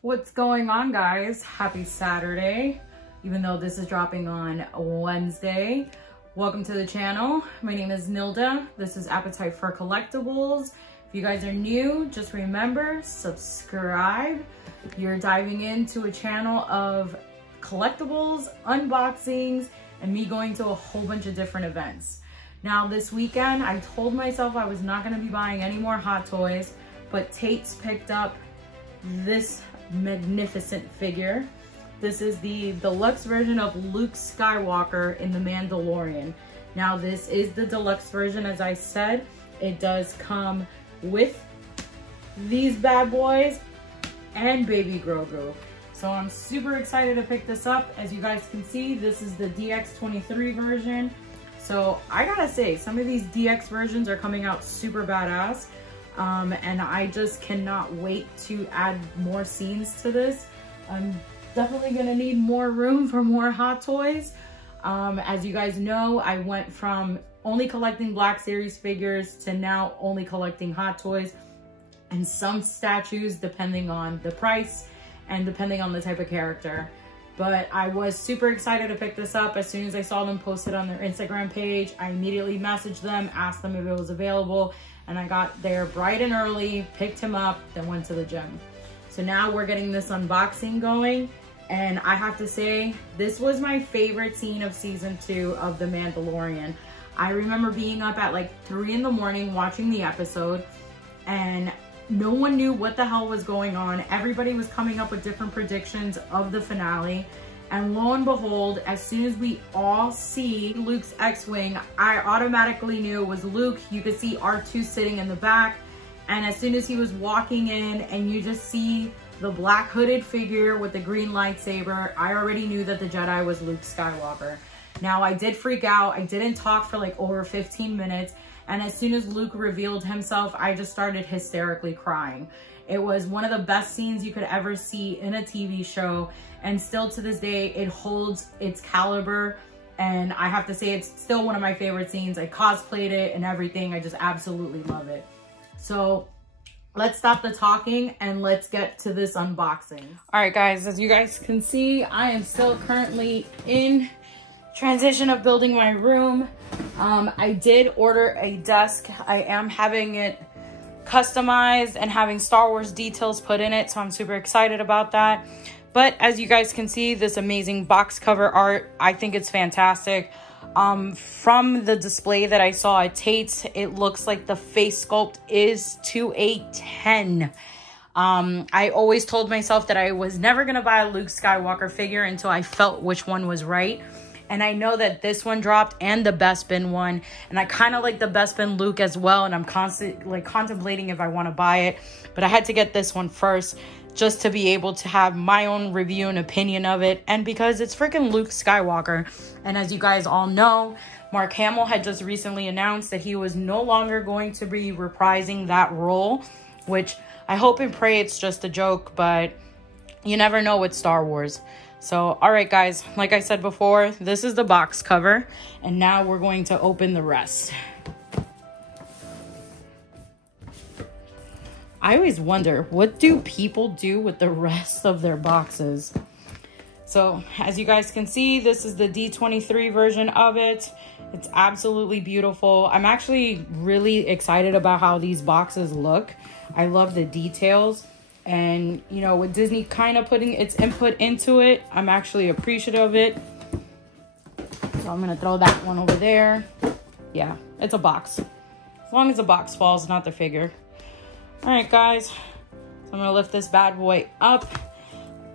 What's going on, guys? Happy Saturday, even though this is dropping on Wednesday. Welcome to the channel. My name is Nilda. This is Appetite for Collectibles. If you guys are new, just remember, subscribe. You're diving into a channel of collectibles, unboxings, and me going to a whole bunch of different events. Now this weekend, I told myself I was not gonna be buying any more Hot Toys, but Tate's picked up this magnificent figure. This is the deluxe version of Luke Skywalker in The Mandalorian. Now this is the deluxe version, as I said. It does come with these bad boys and baby Grogu. So I'm super excited to pick this up. As you guys can see, this is the DX23 version. So I gotta say, some of these DX versions are coming out super badass. And I just cannot wait to add more scenes to this. I'm definitely gonna need more room for more Hot Toys. As you guys know, I went from only collecting Black Series figures to now only collecting Hot Toys and some statues depending on the price and depending on the type of character. But I was super excited to pick this up. As soon as I saw them posted on their Instagram page, I immediately messaged them, asked them if it was available, and I got there bright and early, picked him up, then went to the gym. So now we're getting this unboxing going, and I have to say, this was my favorite scene of season 2 of The Mandalorian. I remember being up at like 3 in the morning watching the episode, and no one knew what the hell was going on. Everybody was coming up with different predictions of the finale. And lo and behold, as soon as we all see Luke's X-Wing, I automatically knew it was Luke. You could see R2 sitting in the back. And as soon as he was walking in and you just see the black hooded figure with the green lightsaber, I already knew that the Jedi was Luke Skywalker. Now I did freak out. I didn't talk for like over 15 minutes. And as soon as Luke revealed himself, I just started hysterically crying. It was one of the best scenes you could ever see in a TV show. And still to this day, it holds its caliber. And I have to say, it's still one of my favorite scenes. I cosplayed it and everything. I just absolutely love it. So let's stop the talking and let's get to this unboxing. All right, guys, as you guys can see, I am still currently in transition of building my room. I did order a desk. I am having it customized and having Star Wars details put in it, so I'm super excited about that. But as you guys can see, this amazing box cover art, I think it's fantastic. From the display that I saw at Tate's, it looks like the face sculpt is to a 10. I always told myself that I was never gonna buy a Luke Skywalker figure until I felt which one was right. And I know that this one dropped and the Bespin one. And I kind of like the Bespin Luke as well. And I'm constantly contemplating if I want to buy it. But I had to get this one first just to be able to have my own review and opinion of it. And because it's freaking Luke Skywalker. And as you guys all know, Mark Hamill had just recently announced that he was no longer going to be reprising that role. Which I hope and pray it's just a joke. But you never know with Star Wars. So, all right, guys, like I said before, this is the box cover, and now we're going to open the rest. I always wonder, what do people do with the rest of their boxes? So, as you guys can see, this is the D23 version of it. It's absolutely beautiful. I'm actually really excited about how these boxes look. I love the details. And, you know, with Disney kind of putting its input into it, I'm actually appreciative of it. So I'm going to throw that one over there. Yeah, it's a box. As long as the box falls, not the figure. All right, guys. So I'm going to lift this bad boy up.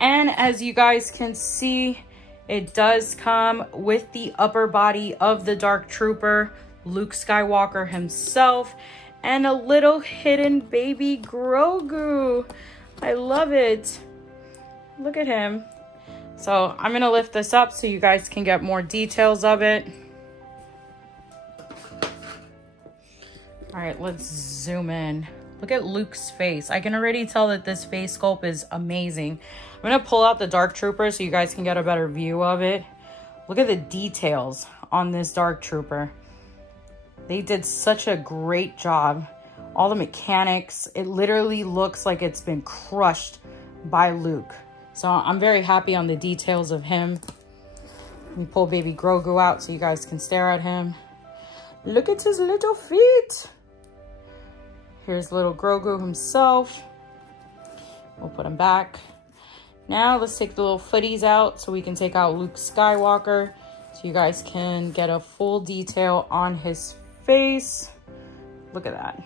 And as you guys can see, it does come with the upper body of the Dark Trooper, Luke Skywalker himself, and a little hidden baby Grogu. I love it. Look at him. So I'm going to lift this up so you guys can get more details of it. All right, let's zoom in. Look at Luke's face. I can already tell that this face sculpt is amazing. I'm gonna pull out the Dark Trooper so you guys can get a better view of it. Look at the details on this Dark Trooper. They did such a great job. All the mechanics, it literally looks like it's been crushed by Luke. So I'm very happy on the details of him. Let me pull baby Grogu out so you guys can stare at him. Look at his little feet. Here's little Grogu himself. We'll put him back. Now let's take the little footies out so we can take out Luke Skywalker so you guys can get a full detail on his face. Look at that.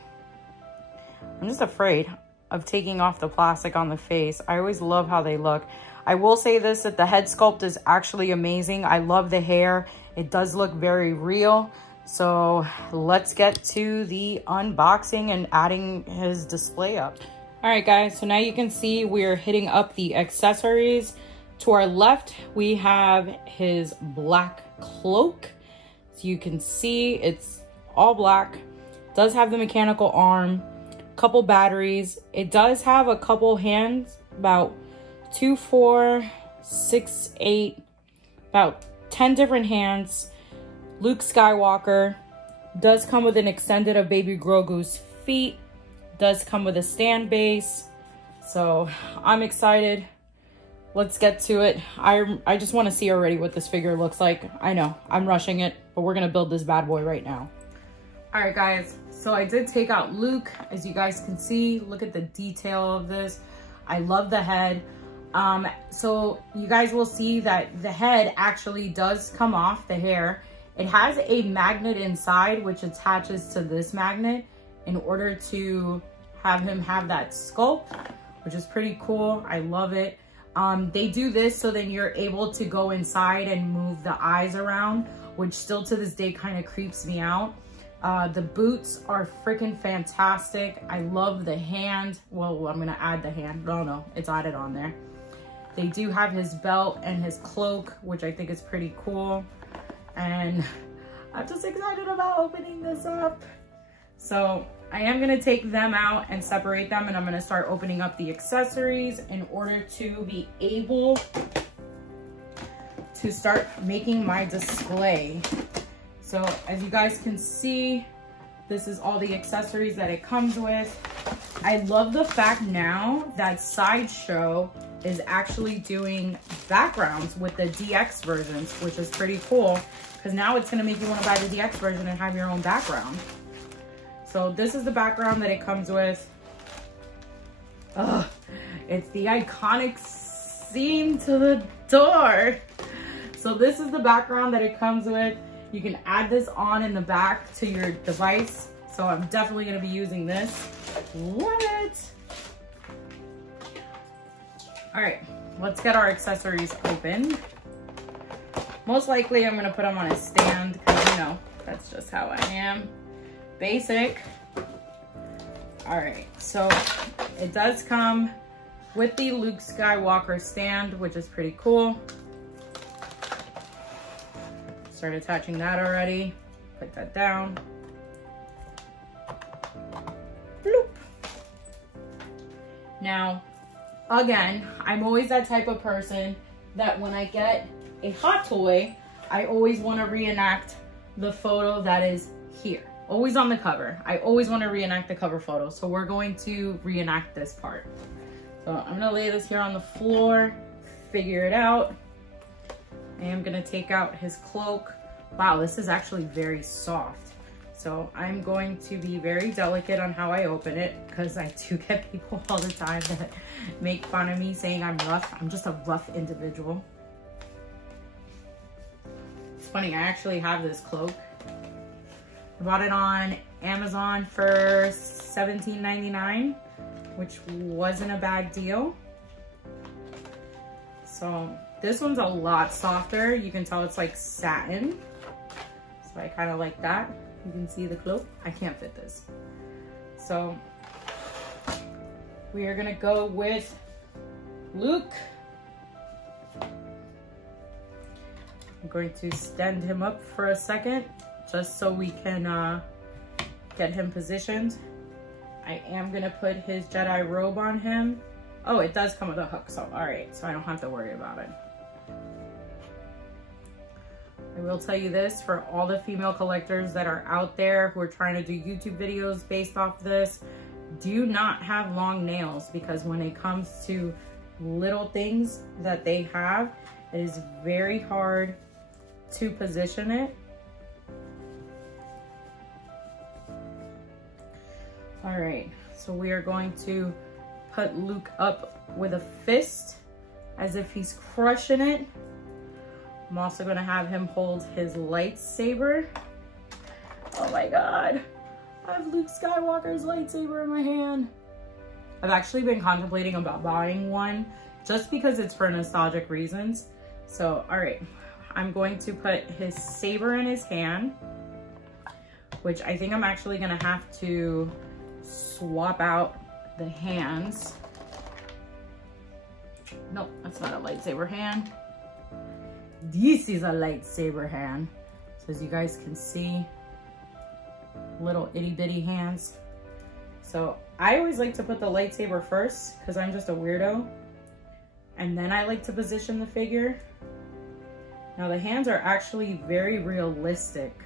I'm just afraid of taking off the plastic on the face. I always love how they look. I will say this, that the head sculpt is actually amazing. I love the hair. It does look very real. So let's get to the unboxing and adding his display up. All right, guys, so now you can see we're hitting up the accessories. To our left, we have his black cloak. So you can see it's all black. Does have the mechanical arm, couple batteries. It does have a couple hands, about 2, 4, 6, 8, about 10 different hands. Luke Skywalker does come with an extended of baby Grogu's feet. Does come with a stand base. So I'm excited. Let's get to it. I just want to see already what this figure looks like. I know I'm rushing it, but we're gonna build this bad boy right now. All right, guys, so I did take out Luke. As you guys can see, look at the detail of this. I love the head. So you guys will see that the head actually does come off the hair. It has a magnet inside which attaches to this magnet in order to have him have that sculpt, which is pretty cool. I love it. They do this so then you're able to go inside and move the eyes around, which still to this day kind of creeps me out. The boots are freaking fantastic. I love the hand. Well, I'm gonna add the hand. No, it's added on there. They do have his belt and his cloak, which I think is pretty cool. And I'm just excited about opening this up. So I am gonna take them out and separate them, and I'm gonna start opening up the accessories in order to be able to start making my display. So as you guys can see, this is all the accessories that it comes with. I love the fact now that Sideshow is actually doing backgrounds with the DX versions, which is pretty cool, because now it's gonna make you wanna buy the DX version and have your own background. So this is the background that it comes with. It's the iconic scene to the door. So this is the background that it comes with. You can add this on in the back to your device. So I'm definitely gonna be using this. Love it. All right, let's get our accessories open. Most likely I'm gonna put them on a stand because you know, that's just how I am. Basic. All right, so it does come with the Luke Skywalker stand, which is pretty cool. Start attaching that already. Put that down. Bloop. Now, again, I'm always that type of person that when I get a hot toy, I always want to reenact the photo that is here. Always on the cover. I always want to reenact the cover photo. So we're going to reenact this part. So I'm gonna lay this here on the floor, figure it out. I am gonna take out his cloak. Wow, this is actually very soft. So I'm going to be very delicate on how I open it because I do get people all the time that make fun of me saying I'm rough. I'm just a rough individual. It's funny, I actually have this cloak. I bought it on Amazon for $17.99, which wasn't a bad deal. So this one's a lot softer. You can tell it's like satin. So I kind of like that. You can see the cloak. I can't fit this. So we are gonna go with Luke. I'm going to stand him up for a second, just so we can get him positioned. I am gonna put his Jedi robe on him. Oh, it does come with a hook, so all right, so I don't have to worry about it. I will tell you this, for all the female collectors that are out there who are trying to do YouTube videos based off this, do not have long nails, because when it comes to little things that they have, it is very hard to position it. All right, so we are going to put Luke up with a fist as if he's crushing it. I'm also gonna have him hold his lightsaber. Oh my God, I have Luke Skywalker's lightsaber in my hand. I've actually been contemplating about buying one just because it's for nostalgic reasons. So, all right, I'm going to put his saber in his hand, which I think I'm actually gonna have to swap out the hands. Nope, that's not a lightsaber hand. This is a lightsaber hand. So as you guys can see, little itty bitty hands. So I always like to put the lightsaber first because I'm just a weirdo. And then I like to position the figure. Now the hands are actually very realistic.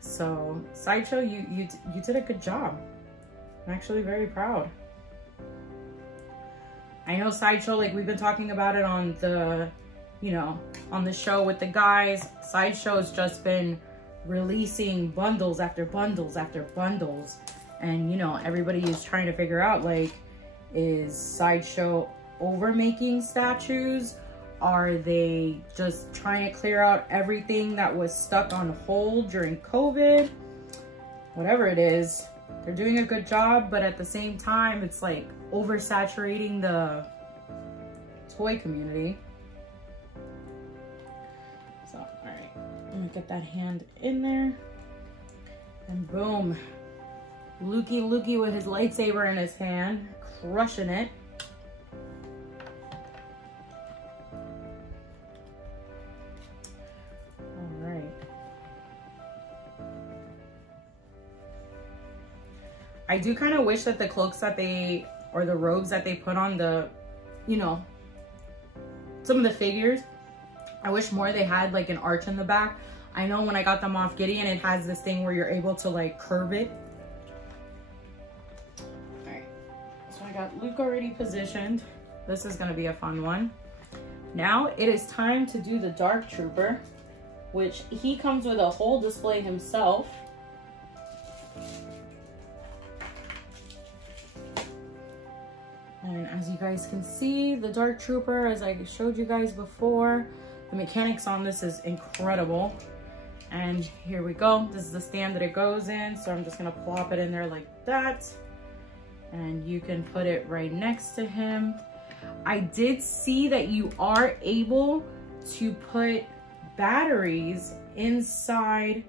So Sideshow, you did a good job. I'm actually very proud. I know Sideshow, like we've been talking about it on the, you know, on the show with the guys. Sideshow's just been releasing bundles after bundles after bundles. And, you know, everybody is trying to figure out, like, is Sideshow overmaking statues? Are they just trying to clear out everything that was stuck on hold during COVID? Whatever it is, they're doing a good job, but at the same time, it's like oversaturating the toy community. So, all right, I'm gonna get that hand in there, and boom, Lukey with his lightsaber in his hand, crushing it. All right. I do kind of wish that the cloaks that they, or the robes that they put on the, you know, some of the figures, I wish more they had like an arch in the back. I know when I got them off Gideon, it has this thing where you're able to like curve it. All right, so I got Luke already positioned. This is gonna be a fun one. Now it is time to do the Dark Trooper, which he comes with a whole display himself. And as you guys can see, the Dark Trooper, as I showed you guys before, the mechanics on this is incredible. And here we go. This is the stand that it goes in. So I'm just gonna plop it in there like that. And you can put it right next to him. I did see that you are able to put batteries inside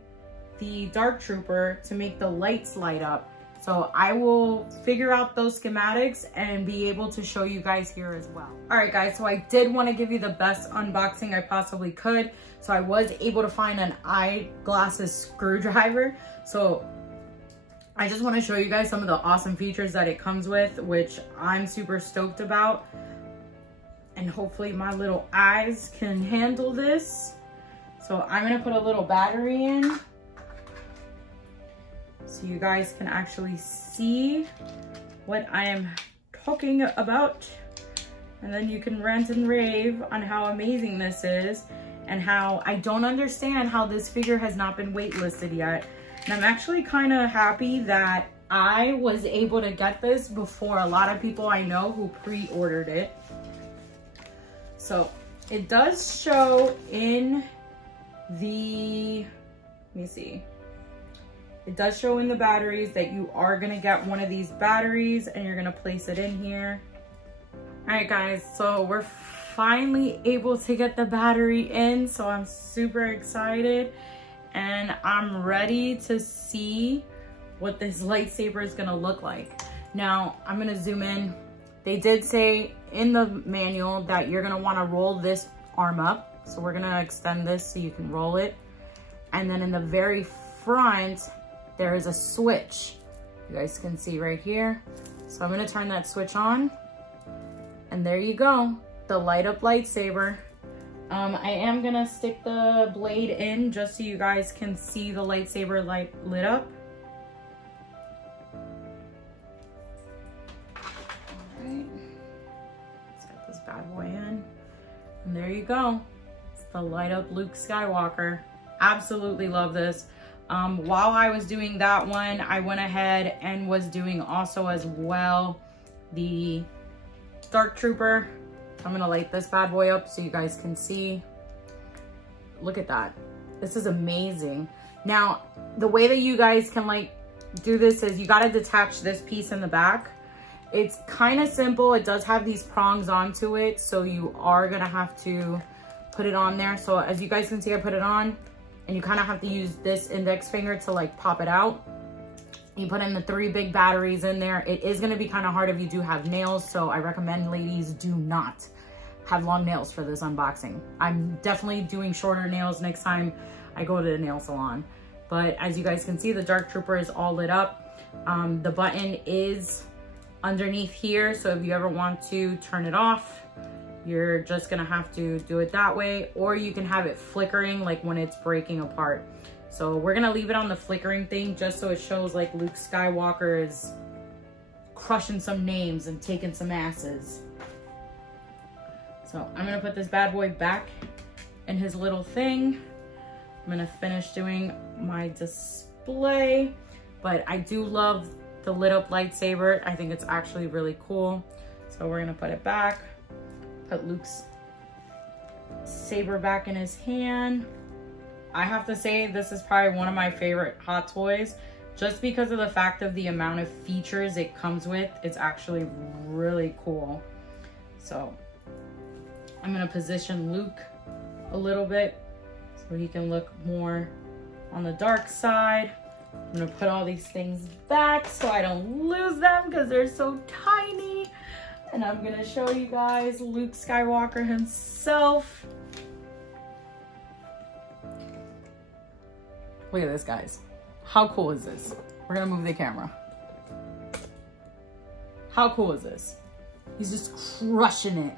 the Dark Trooper to make the lights light up. So I will figure out those schematics and be able to show you guys here as well. All right guys, so I did want to give you the best unboxing I possibly could. So I was able to find an eyeglasses screwdriver. So I just want to show you guys some of the awesome features that it comes with, which I'm super stoked about. And hopefully my little eyes can handle this. So I'm going to put a little battery in, so you guys can actually see what I am talking about. And then you can rant and rave on how amazing this is and how I don't understand how this figure has not been waitlisted yet. And I'm actually kind of happy that I was able to get this before a lot of people I know who pre-ordered it. So it does show in the, let me see. It does show in the batteries that you are gonna get one of these batteries and you're gonna place it in here. All right guys, so we're finally able to get the battery in, so I'm super excited and I'm ready to see what this lightsaber is gonna look like. Now, I'm gonna zoom in. They did say in the manual that you're gonna wanna roll this arm up. So we're gonna extend this so you can roll it. And then in the very front, there is a switch You guys can see right here. So I'm gonna turn that switch on, and there you go, the light up lightsaber. I am gonna stick the blade in just so you guys can see the lightsaber light lit up. All right, let's get this bad boy in, and there you go. It's the light up Luke Skywalker. Absolutely love this. While I was doing that one, I went ahead and was doing also as well the Dark Trooper. I'm gonna light this bad boy up so you guys can see. Look at that. This is amazing. Now, the way that you guys can like do this is you gotta detach this piece in the back. It's kind of simple. It does have these prongs onto it, so you are gonna have to put it on there. So as you guys can see, I put it on, and you kind of have to use this index finger to like pop it out. You put in the 3 big batteries in there. It is gonna be kind of hard if you do have nails, so I recommend, ladies, do not have long nails for this unboxing. I'm definitely doing shorter nails next time I go to the nail salon. But as you guys can see, the Dark Trooper is all lit up. The button is underneath here, so if you ever want to turn it off, you're just gonna have to do it that way, or you can have it flickering like when it's breaking apart. So we're gonna leave it on the flickering thing just so it shows like Luke Skywalker is crushing some names and taking some asses. So I'm gonna put this bad boy back in his little thing. I'm gonna finish doing my display, but I do love the lit up lightsaber. I think it's actually really cool. So we're gonna put it back, put Luke's saber back in his hand. I have to say this is probably one of my favorite Hot Toys just because of the fact of the amount of features it comes with. It's actually really cool. So I'm gonna position Luke a little bit so he can look more on the dark side. I'm gonna put all these things back so I don't lose them because they're so tiny. And I'm gonna show you guys Luke Skywalker himself. Look at this, guys. How cool is this? We're gonna move the camera. How cool is this? He's just crushing it.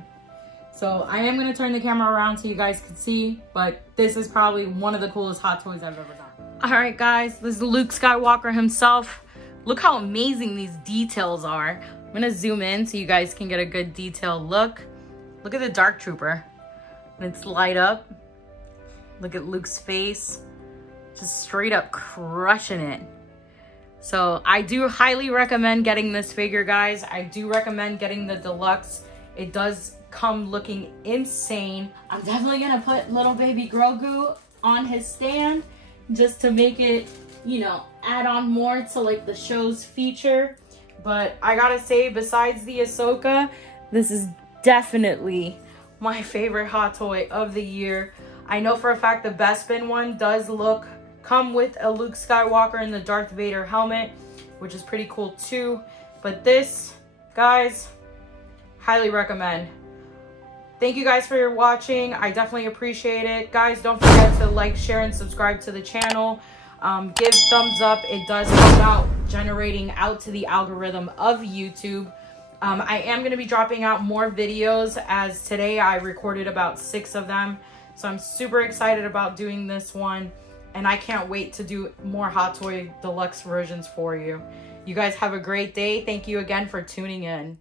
So I am gonna turn the camera around so you guys can see, but this is probably one of the coolest Hot Toys I've ever done. All right, guys, this is Luke Skywalker himself. Look how amazing these details are. I'm gonna zoom in so you guys can get a good detailed look. Look at the Dark Trooper. And it's light up. Look at Luke's face. Just straight up crushing it. So I do highly recommend getting this figure, guys. I do recommend getting the deluxe. It does come looking insane. I'm definitely gonna put little baby Grogu on his stand just to make it, you know, add on more to like the show's feature. But I gotta say, besides the Ahsoka, this is definitely my favorite Hot Toy of the year. I know for a fact the Bespin one does come with a Luke Skywalker and the Darth Vader helmet, which is pretty cool too. But this, guys, highly recommend. Thank you guys for watching. I definitely appreciate it. Guys, don't forget to like, share, and subscribe to the channel. Give thumbs up. It does help out generating out to the algorithm of YouTube. I am going to be dropping out more videos, as today I recorded about 6 of them. So I'm super excited about doing this one. And I can't wait to do more Hot Toy Deluxe versions for you. You guys have a great day. Thank you again for tuning in.